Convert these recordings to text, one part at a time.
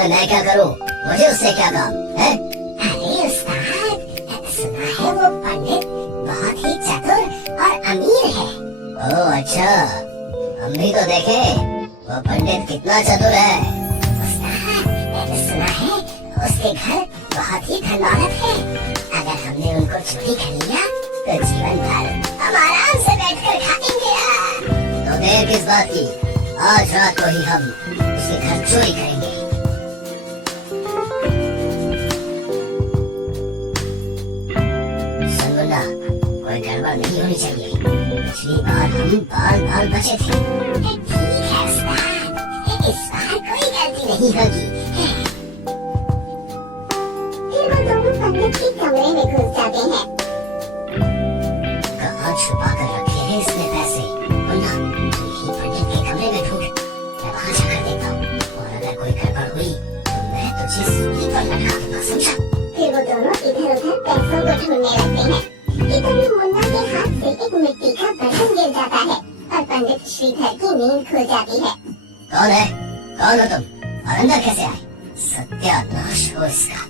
तो मैं क्या करूं? मुझे उससे क्या काम है? अरे उस्ताद, सुना है वो पंडित बहुत ही चतुर और अमीर है। ओह अच्छा, हम भी तो देखे वो पंडित कितना चतुर है। उस्ताद, सुना है उसके घर बहुत ही धन दौलत है। अगर हमने उनको चोरी कर लिया तो जीवन भर हम आराम से बैठकर खाएंगे। तो देर किस बात की, आज रात को ही हम उसके घर चोरी करेंगे। सुन मुन्ना, कोई गड़बड़ नहीं होनी चाहिए। पिछली बार हम बाल बाल बचे थे। ठीक है उस्ताद, इस बार कोई गलती नहीं होगी। फिर वो दोनों पंडित के कमरे में घुस जाते हैं। कहाँ छुपा कर रखे हैं इसने पैसे? मुन्ना, तू यही पंडित के कमरे में ढूंढ, मैं वहाँ जाकर देखता हूँ। और अगर कोई गड़बड़ हुई तो मैं तुझे सूली पर लटका दूंगा, समझा? फिर वो दोनों इधर उधर पैसों को ढूंढने लगते हैं। इतने मुन्ना के हाथ से एक मिट्टी का बर्तन गिर जाता है और पंडित श्रीधर की नींद खुल जाती है। कौन है? कौन हो तुम? और अंदर कैसे आए? सत्यानाश हो इसका,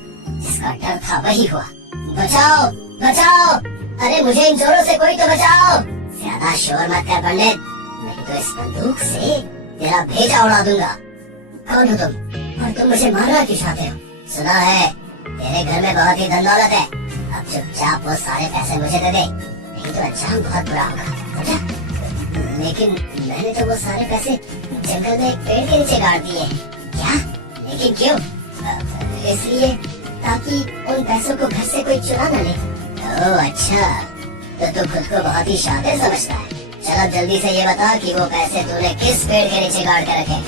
जिसका डर था वही हुआ। बचाओ, बचाओ! अरे मुझे इन चोरों से कोई तो बचाओ! ज्यादा शोर मत कर पंडित, नहीं तो इस बंदूक से तेरा भेजा उड़ा दूंगा। कौन हो तुम? और तुम मुझे मारना क्यों चाहते हो? सुना है तेरे घर में बहुत ही धन दौलत है। अब चुपचाप वो सारे पैसे मुझे दे दे, नहीं तो अंजाम बहुत बुरा होगा, समझा? लेकिन मैंने तो वो सारे पैसे जंगल में एक पेड़ के नीचे गाड़ दिए। क्या? लेकिन क्यों? इसलिए ताकि उन पैसों को घर से कोई चुरा न ले। ओह अच्छा, तो तू खुद को बहुत ही शातिर समझता है। चल अब जल्दी से ये बता कि वो पैसे तूने किस पेड़ के नीचे गाड़ कर रखे?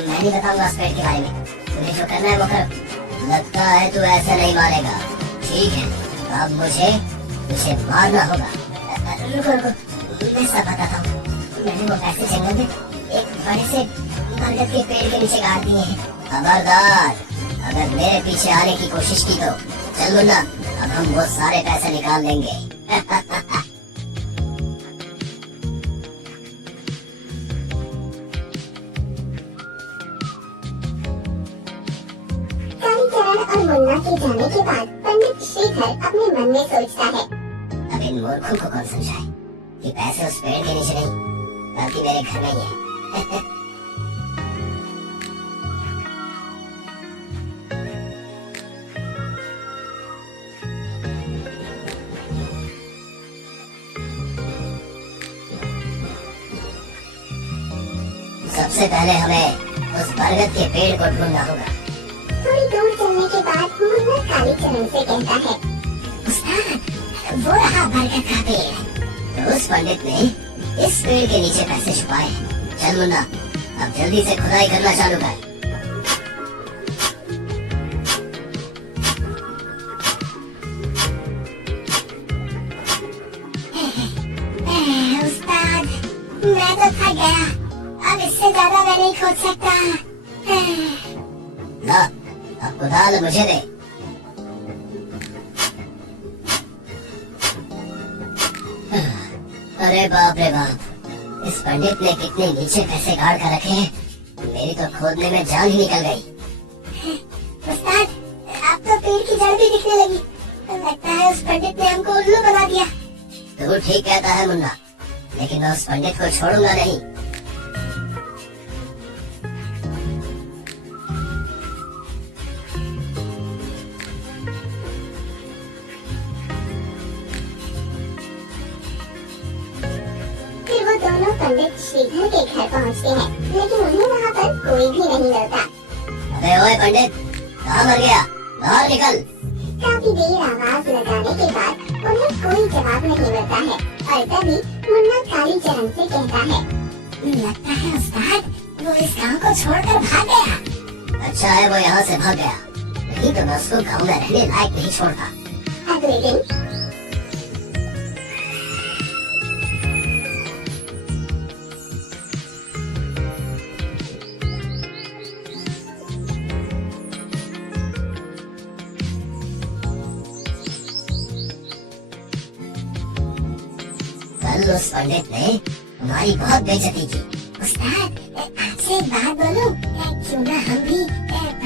मैं नहीं बताऊंगा उस पेड़ के बारे में, तूने जो करना है वो कर। लगता है तू ऐसा नहीं मानेगा। ठीक है, अब मुझे मारना होगा। रुको रुको, मैं सब बताता हूँ। मैंने वो पैसे जंगल में एक बड़े से बरगद के पेड़ के नीचे गाड़ दिए हैं। खबरदार, अगर मेरे पीछे आने की कोशिश की तो चल मुन्ना, अब हम वो सारे पैसे निकाल लेंगे। कालीचरण और मुन्ना के जाने के बाद पंडित श्रीधर अपने मन में सोचता है, अब इन मूर्खों को कौन समझाए कि पैसे उस पेड़ के नीचे नहीं बल्कि मेरे घर में ही है। सबसे पहले हमें उस बरगद के पेड़ को ढूंढना होगा। थोड़ी दूर चलने के बाद मुन्ना कालीचरण से कहता है, उस्ताद, वो रहा बरगद का पेड़। तो उस पंडित ने इस पेड़ के नीचे पैसे छुपाए हैं। चल मुन्ना, अब जल्दी से खुदाई करना चालू कर। उस्ताद, मैं तो थक गया, अब इससे ज्यादा मैं नहीं खोद सकता। ला, अब कुदाल मुझे दे। अरे बाप रे बाप, इस पंडित ने कितने नीचे पैसे गाड़ कर रखे हैं। मेरी तो खोदने में जान ही निकल गई। उस्ताद, अब तो पेड़ की जड़ भी दिखने लगी। लगता है उस पंडित ने हमको उल्लू बना दिया। तू ठीक कहता है मुन्ना, लेकिन मैं उस पंडित को छोड़ूंगा नहीं। फिर वो दोनों पंडित श्रीधर के घर पहुंचते हैं, लेकिन उन्हें वहाँ पर कोई भी नहीं मिलता। अबे ओए पंडित, कहाँ मर गया? बाहर निकल। काफी देर आवाज लगाने के बाद उन्हें कोई जवाब नहीं मिलता है और तभी मुन्ना कालीचरण से कहता है, लगता है उस्ताद वो इस गांव को छोड़कर भाग गया। अच्छा है वो यहाँ से भाग गया, नहीं तो मैं उसको गाँव में रहने लायक नहीं छोड़ता। अगले दिन कल उस पंडित ने हमारी बहुत बेइज्जती की। उस्ताद, आपसे एक बात बोलूं? क्यों ना हम भी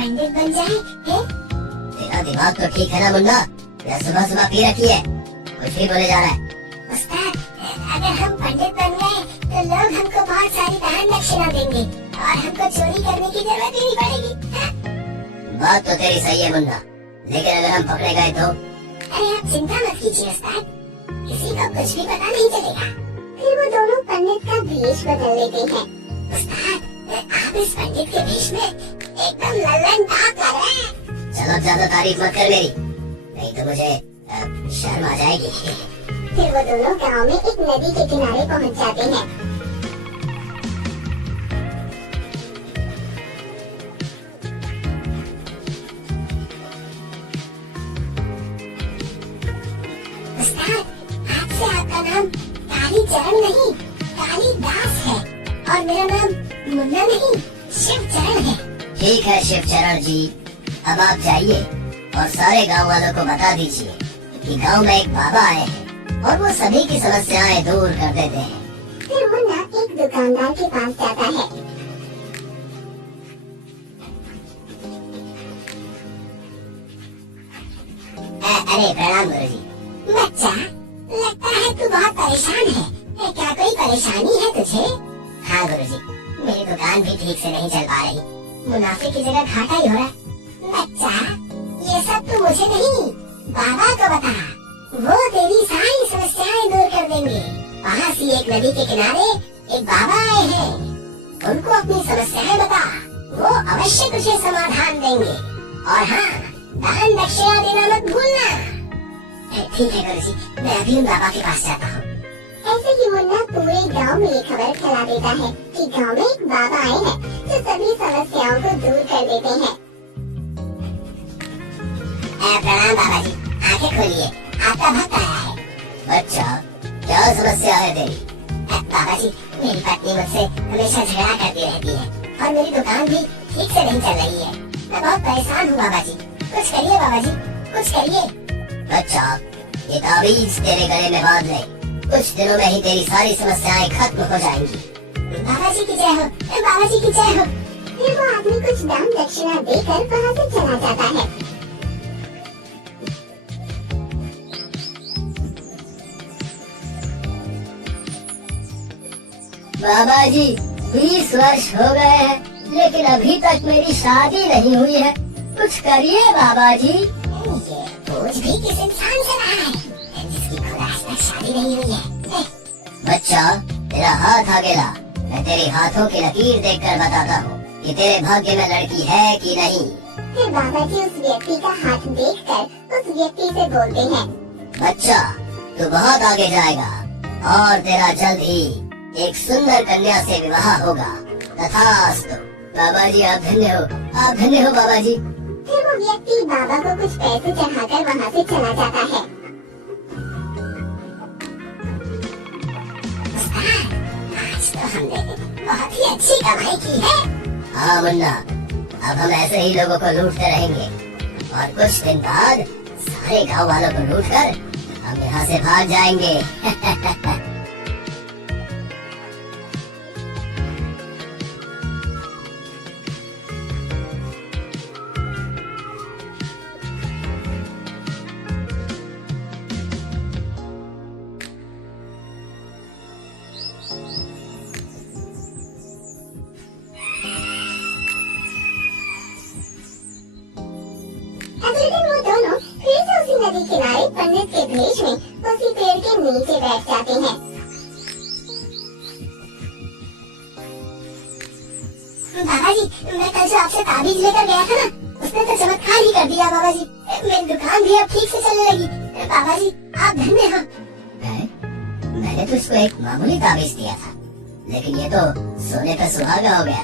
पंडित बन जाए हैं? तेरा दिमाग तो ठीक है ना मुन्ना? या सुबह सुबह पी रखी है, कुछ भी बोले जा रहा है। उस्ताद, अगर हम पंडित बन गए तो लोग हमको बहुत सारी दान दक्षिणा देंगे और हमको चोरी करने की जरूरत ही नहीं पड़ेगी। हाँ? बात तो तेरी सही है मुन्ना, लेकिन अगर हम पकड़े गए तो? अरे आप चिंता मत कीजिए उस्ताद, किसी को कुछ भी पता नहीं चलेगा। फिर वो दोनों पंडित का वेश बदल लेते हैं। उस्ताद, आप इस पंडित के वेश में एकदम लल्लन टाप लग रहे हैं। चलो ज्यादा तारीफ मत कर मेरी, नहीं तो मुझे शर्म आ जाएगी। फिर वो दोनों गांव में एक नदी के किनारे पहुंच जाते हैं। उस्ताद, आज से आपका नाम कालीचरण नहीं, कालीदास है और मेरा नाम मुन्ना नहीं, शिवचरण है। ठीक है शिवचरण जी, अब आप जाइए और सारे गांव वालों को बता दीजिए कि गांव में एक बाबा आए हैं और वो सभी की समस्याएं दूर कर देते हैं। फिर मुन्ना एक दुकानदार के पास जाता है। अरे प्रणाम गुरुजी। बच्चा, लगता है तू बहुत परेशान है। क्या कोई परेशानी है तुझे? हाँ गुरुजी, मेरी दुकान भी ठीक से नहीं चल पा रही, मुनाफे की जगह घाटा ही हो रहा है। बच्चा, ये सब तू मुझे नहीं, बाबा को बता, वो तेरी सारी समस्याएं दूर कर देंगे। वहाँ से एक नदी के किनारे एक बाबा आए हैं, उनको अपनी समस्याएं बता, वो अवश्य तुझे समाधान देंगे। और हाँ, दान दक्षिणा देना मत भूलना। ठीक है गुरुजी, मैं अभी उन बाबा के पास जाता हूँ। ऐसे ही मुन्ना पूरे गांव में ये खबर फैला देता है कि गांव में एक बाबा आए हैं जो सभी समस्याओं को दूर कर देते हैं। प्रणाम बाबा जी, आंखें खोलिए, आपका भक्त आया है। अच्छा, क्या समस्या है तेरी? बाबा जी, मेरी पत्नी मुझसे हमेशा झगड़ा करती रहती है और मेरी दुकान भी ठीक से नहीं चल रही है। मैं बहुत परेशान हूँ बाबा जी, कुछ करिए बाबा जी, कुछ करिए। अच्छा, ये ताबीज तेरे गले में बांध ले, कुछ दिनों में ही तेरी सारी समस्याएं खत्म हो जाएंगी। बाबा जी की जय हो, बाबा जी की जय हो। फिर वो आदमी कुछ दान दक्षिणा देकर वहाँ से चला जाता है। बाबा जी, 20 वर्ष हो गए हैं, लेकिन अभी तक मेरी शादी नहीं हुई है, कुछ करिए बाबा जी। ये बोझ भी किस इंसान से रहा है जिसकी खुदा तक शादी नहीं हुई है। बच्चा, तेरा हाथ आगे ला, मैं तेरे हाथों की लकीर देखकर बताता हूँ कि तेरे भाग्य में लड़की है कि नहीं। फिर बाबा जी उस व्यक्ति का हाथ देखकर उस व्यक्ति से बोलते हैं, बच्चा, तू बहुत आगे जाएगा और तेरा जल्द ही एक सुंदर कन्या से विवाह होगा। तथास्तु। बाबा जी आप धन्य हो, आप धन्य हो बाबा जी। फिर वो व्यक्ति बाबा को कुछ पैसे चढ़ाकर वहाँ से चला जाता है। आज तो हमने बहुत ही अच्छी कमाई की है। हाँ मुन्ना, अब हम ऐसे ही लोगों को लूटते रहेंगे और कुछ दिन बाद सारे गांव वालों को लूटकर हम यहाँ से भाग जाएंगे। अगले दिन वो दोनों फिर से उसी नदी किनारे पंडित के भेष में उसी पेड़ के नीचे बैठ जाते हैं। बाबा जी, मैं कल जो आपसे ताबीज लेकर गया था ना, उसने तो चमत्कार ही कर दिया बाबा जी। मेरी दुकान भी अब ठीक से चलने लगी। बाबा जी आप धन्य हो। मैंने तो इसको एक मामूली ताबीज दिया था, लेकिन ये तो सोने पे सुहागा हो गया।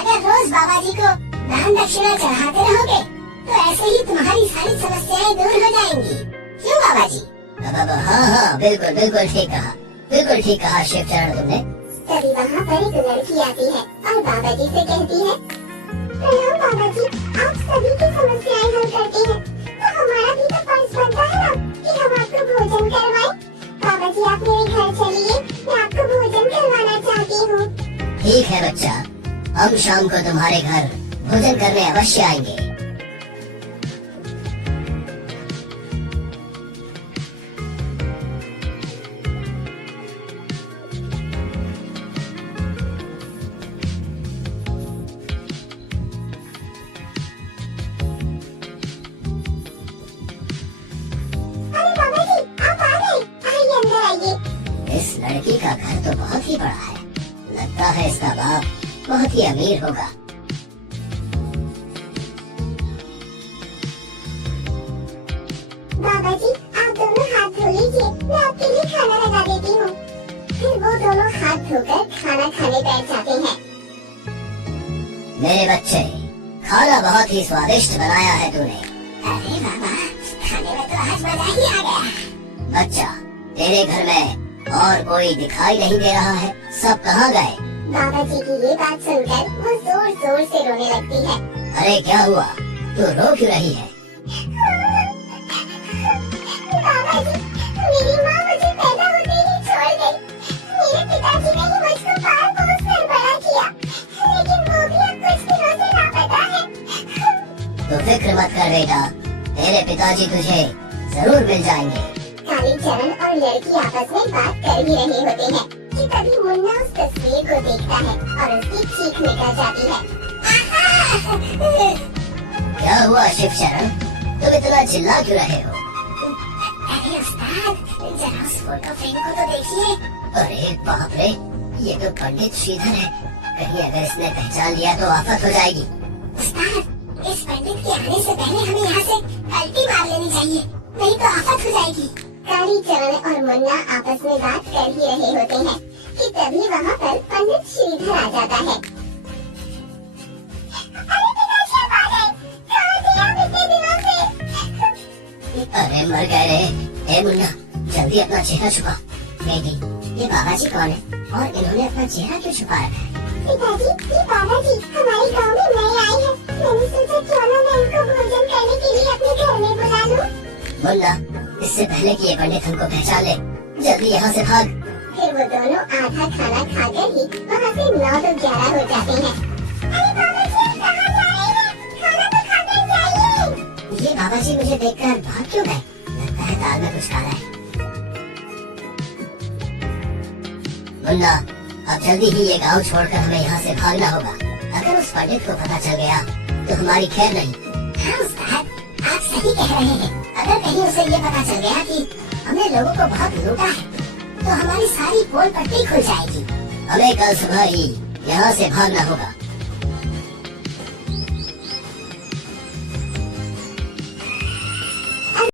अगर रोज बाबा जी को दान दक्षिणा चढ़ाते रहोगे तो ऐसे ही तुम्हारी सारी समस्याएं दूर हो जाएंगी। क्यों बाबा जी? हाँ हाँ, बिल्कुल बिल्कुल ठीक कहा, बिल्कुल ठीक कहा शिवचरण तुमने। तभी वहाँ पर एक लड़की आती है और बाबा जी से कहती है, प्रणाम बाबा जी, आप सभी की समस्याएं हल करते हैं, तो हमारा भी तो फर्ज बनता है ना कि हम आपको भोजन करवाएं। बाबा जी आप मेरे घर चलिए, मैं आपको भोजन करवाना चाहती हूँ। ठीक है बच्चा, हम शाम को तुम्हारे घर भोजन करने अवश्य आएंगे। ही पड़ा है। लगता है इसका बाप बहुत ही अमीर होगा। बाबा जी, आप दोनों हाथ धो लीजिए, मैं आपके लिए खाना लगा देती हूँ। फिर वो दोनों हाथ धोकर खाना खाने बैठ जाते हैं। मेरे बच्चे, खाना बहुत ही स्वादिष्ट बनाया है तूने। अरे बाबा, खाने में तो आज मजा ही आ गया। बच्चा, तेरे घर में और कोई दिखाई नहीं दे रहा है, सब कहाँ गए? बाबा जी की ये बात सुनकर वो जोर जोर से रोने लगती है। अरे क्या हुआ, तू रो क्यों रही है? बाबा जी, मेरी माँ मुझे पैदा होते ही छोड़ गई। मेरे पिताजी ने ही मुझको पाल पोस कर बड़ा किया, लेकिन वो भी अब कुछ दिनों से लापता है। तो फिक्र मत कर बेटा, तेरे पिताजी तुझे जरूर मिल जाएंगे। कालीचरण और लड़की आपस में बात कर ही रहे होते हैं कि तभी मुन्ना उस तस्वीर को देखता है और उसकी चीख निकल जाती है। क्या हुआ शिव शरण, तुम इतना चिल्ला क्यों रहे हो? अरे उस्ताद, जरा उस फोटो फ्रेम को तो देखिए। अरे बाप रे, ये तो पंडित श्रीधर है। कहीं अगर इसने पहचान लिया तो आफत हो जाएगी। उस्ताद, इस पंडित के आने से पहले हमें यहाँ से पलटी मार लेनी चाहिए, नहीं तो आफत हो जाएगी। कालीचरण और मुन्ना आपस में बात कर ही रहे होते हैं कि तभी वहाँ पर पंडित श्रीधर आ जाता है। अरे पिताजी, आप आ गए। कहाँ थे आप इतने दिनों से? अरे मर गए रे। ए मुन्ना, जल्दी अपना चेहरा छुपा। बेटी, ये बाबा जी कौन है और इन्होंने अपना चेहरा क्यों छुपा रखा है? पिताजी, ये बाबा जी हमारे गांव में नए आए हैं। मैंने सोचा क्यों ना मैं इनको भोजन करने के लिए अपने घर में बुला लूं। मुन्ना, इससे पहले कि ये पंडित हमको पहचान ले, जल्दी यहाँ से भाग। फिर वो दोनों आधा खाना खाकर ही वहाँ से 9 तो 11 हो जाते हैं। अरे बाबा जी, आप कहाँ जा रहे हैं? खाना तो खाकर जाइए। ये बाबा जी मुझे देखकर भाग क्यों गए? लगता है दाल में कुछ काला है। मुन्ना, अब जल्दी ही ये गांव छोड़कर हमें यहाँ से भागना होगा। अगर उस पंडित को पता चल गया तो हमारी खैर नहीं। हाँ उस्ताद, आप सही कह रहे हैं। अगर कहीं उसे ये पता चल गया कि हमने लोगों को बहुत लूटा है, तो हमारी सारी पोल पट्टी खुल जाएगी। हमें कल सुबह ही यहाँ से भागना होगा।